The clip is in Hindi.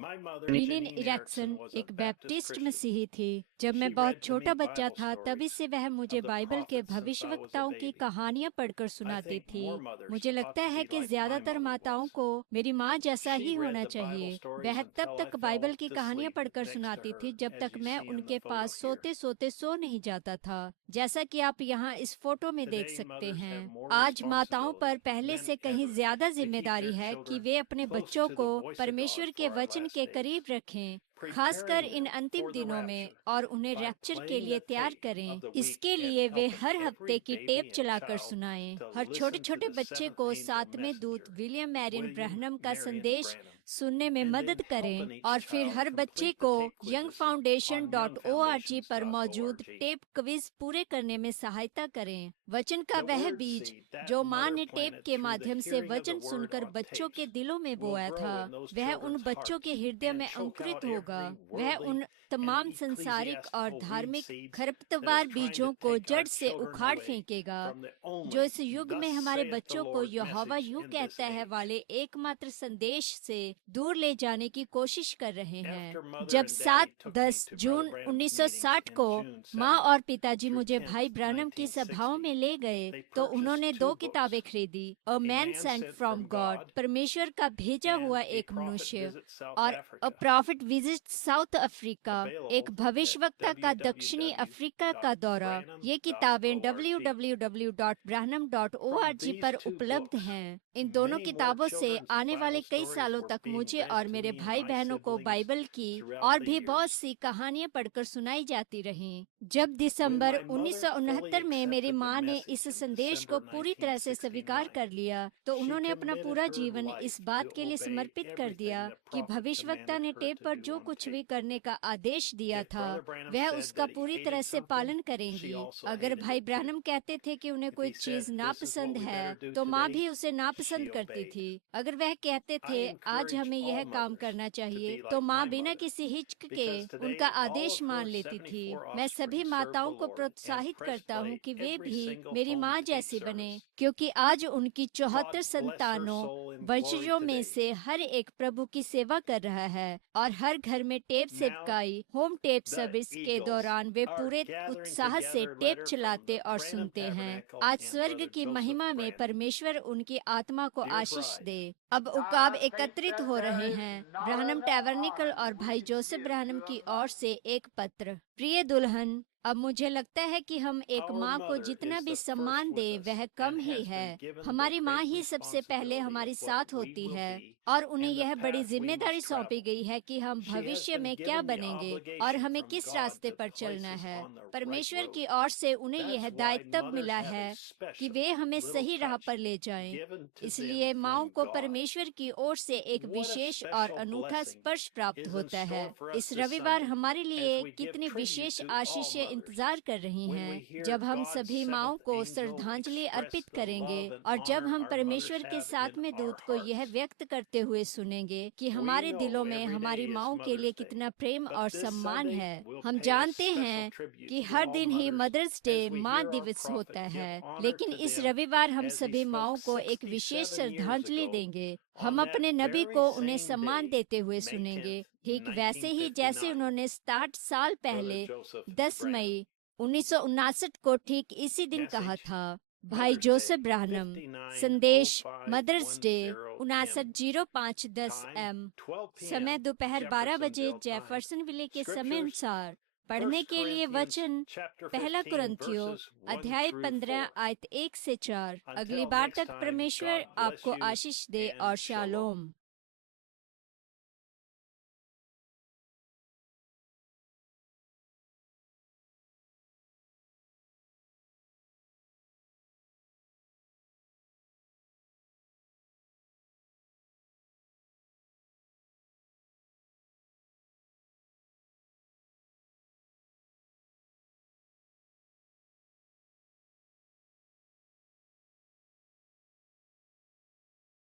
रीनिन इरैक्सन एक बैप्टिस्ट मसीही थी। जब मैं बहुत छोटा बच्चा था तभी से वह मुझे बाइबल के भविष्यवक्ताओं की कहानियां पढ़कर सुनाती थी। मुझे लगता है कि ज्यादातर माताओं को मेरी माँ जैसा ही होना चाहिए। वह तब तक बाइबल की कहानियां पढ़कर सुनाती थी जब तक मैं उनके पास सोते सोते सो नहीं जाता था, जैसा कि आप यहाँ इस फोटो में देख सकते हैं। आज माताओं पर पहले से कहीं ज्यादा जिम्मेदारी है कि वे अपने बच्चों को परमेश्वर के वचन के करीब रखें, खासकर इन अंतिम दिनों में, और उन्हें रैप्चर के लिए तैयार करें। इसके लिए वे हर हफ्ते की टेप चलाकर सुनाएं। हर छोटे छोटे बच्चे को सातवें दूत विलियम मैरियन ब्रैनम का संदेश सुनने में मदद करें, और फिर हर बच्चे को youngfoundation.org पर मौजूद टेप क्विज पूरे करने में सहायता करें। वचन का वह बीज जो माँ ने टेप के माध्यम से वचन सुनकर बच्चों के दिलों में बोया था, वह उन बच्चों के हृदय में अंकुरित होगा। वह उन तमाम संसारिक और धार्मिक खरपतवार बीजों को जड़ से उखाड़ फेंकेगा जो इस युग में हमारे बच्चों को यहोवा यूं कहता है वाले एकमात्र संदेश से दूर ले जाने की कोशिश कर रहे हैं। जब 7-10 जून 1960 को माँ और पिताजी मुझे भाई ब्रैनम की सभाओं में ले गए तो उन्होंने 2 किताबें खरीदी, a man Saint from God, परमेश्वर का भेजा हुआ एक मनुष्य, और अ प्रॉफिट विजिट साउथ अफ्रीका, एक भविष्यवक्ता का दक्षिणी अफ्रीका का दौरा। ये किताबें www.branham.org पर उपलब्ध हैं। इन दोनों किताबों से आने वाले कई सालों तक मुझे और मेरे भाई बहनों को बाइबल की और भी बहुत सी कहानियां पढ़कर सुनाई जाती रहीं। जब दिसंबर 1969 में मेरी माँ ने इस संदेश को पूरी तरह से स्वीकार कर लिया तो उन्होंने अपना पूरा जीवन इस बात के लिए समर्पित कर दिया कि भविष्यवक्ता ने टेप पर जो कुछ भी करने का आदेश दिया था वह उसका पूरी तरह से पालन करेंगी। अगर भाई ब्रैनम कहते थे कि उन्हें कोई चीज नापसंद है तो माँ भी उसे नापसंद करती थी। अगर वह कहते थे आज हमें यह काम करना चाहिए तो माँ बिना किसी हिचक के उनका आदेश मान लेती थी। मैं सभी माताओं को प्रोत्साहित करता हूँ कि वे भी मेरी माँ जैसी बने, क्योंकि आज उनकी 74 संतानों वंशजों में से हर एक प्रभु की सेवा कर रहा है और हर घर में टेप सेवकाई होम टेप सर्विस के दौरान वे पूरे उत्साह से टेप चलाते और सुनते हैं। आज स्वर्ग की महिमा में परमेश्वर उनकी आत्मा को आशीष दे। अब उकाब एकत्रित हो रहे हैं। ब्रैनम टैबरनेकल और भाई जोसेफ ब्रैनम की ओर से एक पत्र। प्रिय दुल्हन, अब मुझे लगता है कि हम एक माँ को जितना भी सम्मान दे वह कम ही है। हमारी माँ ही सबसे पहले हमारे साथ होती है और उन्हें यह बड़ी जिम्मेदारी सौंपी गई है कि हम भविष्य में क्या बनेंगे और हमें किस रास्ते पर चलना है। परमेश्वर की ओर से उन्हें यह दायित्व मिला है कि वे हमें सही राह पर ले जाएं। इसलिए माँओं को परमेश्वर की ओर से एक विशेष और अनूठा स्पर्श प्राप्त होता है। इस रविवार हमारे लिए कितनी विशेष आशीषें इंतजार कर रही हैं जब हम सभी माँओं को श्रद्धांजलि अर्पित करेंगे और जब हम परमेश्वर के सातवें दूत को यह व्यक्त करते हुए सुनेंगे कि हमारे दिलों में हमारी माँओं के लिए कितना प्रेम और सम्मान है। हम जानते हैं कि हर दिन ही मदर्स डे माँ दिवस होता है, लेकिन इस रविवार हम सभी माँओं को एक विशेष श्रद्धांजलि देंगे। हम अपने नबी को उन्हें सम्मान देते हुए सुनेंगे, ठीक वैसे ही जैसे उन्होंने 60 साल पहले 10 मई 1959 को ठीक इसी दिन कहा था। भाई जोसेफ ब्रैनम। संदेश मदर्स डे 590510 M। समय दोपहर 12 बजे जेफरसन विले के समय अनुसार। पढ़ने के लिए वचन पहला कुरिन्थियों अध्याय 15 आयत 1 से 4। अगली बार तक परमेश्वर आपको आशीष दे और शालोम।